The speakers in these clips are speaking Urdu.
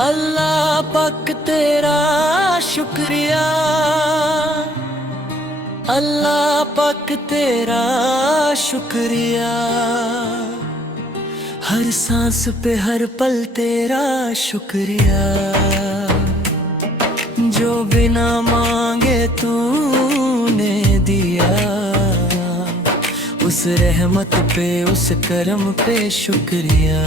اللہ پاک تیرا شکریہ، اللہ پاک تیرا شکریہ، ہر سانس پہ ہر پل تیرا شکریہ، جو بنا مانگے تو نے دیا، اس رحمت پہ اس کرم پہ شکریہ۔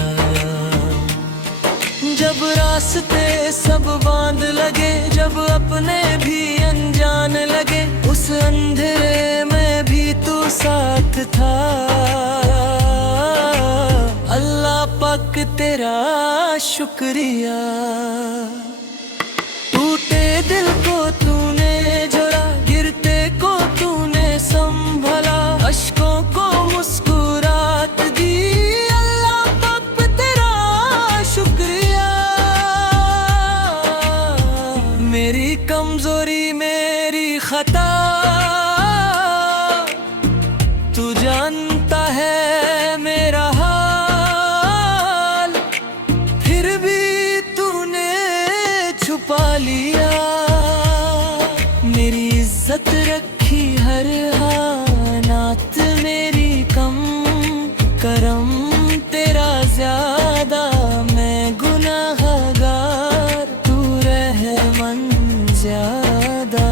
جب راستے سب باندھ لگے، جب اپنے بھی انجان لگے، اس اندھیرے میں بھی تو ساتھ تھا، اللہ پاک تیرا شکریہ۔ ٹوٹے دل کو تو نے جوڑا، گرتے کو تو نے سنبھالا، اشکوں کو مسکرات دی، اللہ پاک تیرا شکریہ۔ میری کمزوری میری خطا تو جانتا ہے میرا حال، پھر بھی تو نے چھپا لیا، میری عزت رکھی ہر حالات، میری کم کرم تیرا زیادہ، میں گناہ گار تو رحمن زیادہ،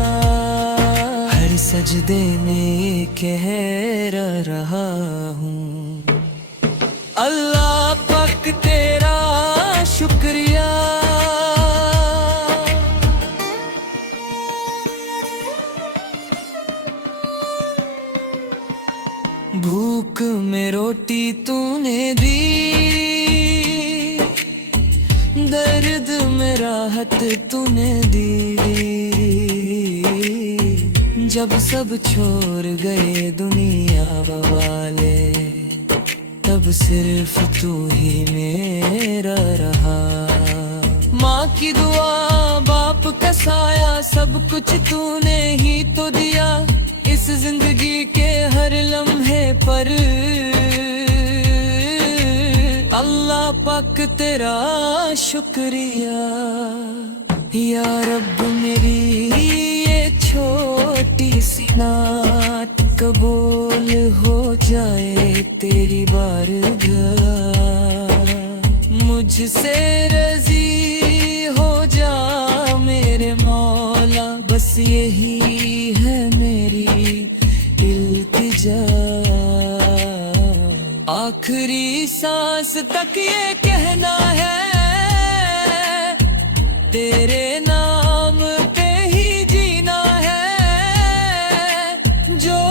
ہر سجدے میں کہہ رہا ہوں اللہ پاک تیرا شکریہ۔ بھوک میں روٹی تو نے دی، درد میں راحت تو نے دی، جب سب چھوڑ گئے دنیا والے، تب صرف تو ہی میرا رہا، ماں کی دعا باپ کا سایہ، سب کچھ تو نے ہی تو دیا، اس زندگی کے ہر لمحے پر اللہ پاک تیرا شکریہ۔ یا رب میری یہ چھوٹی سی نعت قبول ہو جائے تیری بارگاہ، مجھ سے راضی ہو جا میرے مولا، بس یہی ہے میری التجا، آخری سانس تک یہ کہنا ہے تیرے نام پہ ہی جینا ہے، جو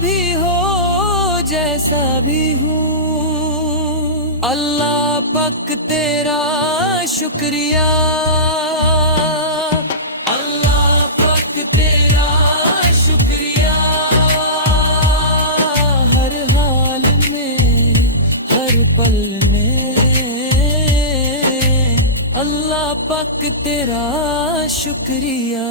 بھی ہو جیسا بھی ہوں، اللہ پاک تیرا شکریہ، اللہ پاک تیرا شکریہ، ہر حال میں ہر پل میں اللہ پاک تیرا شکریہ۔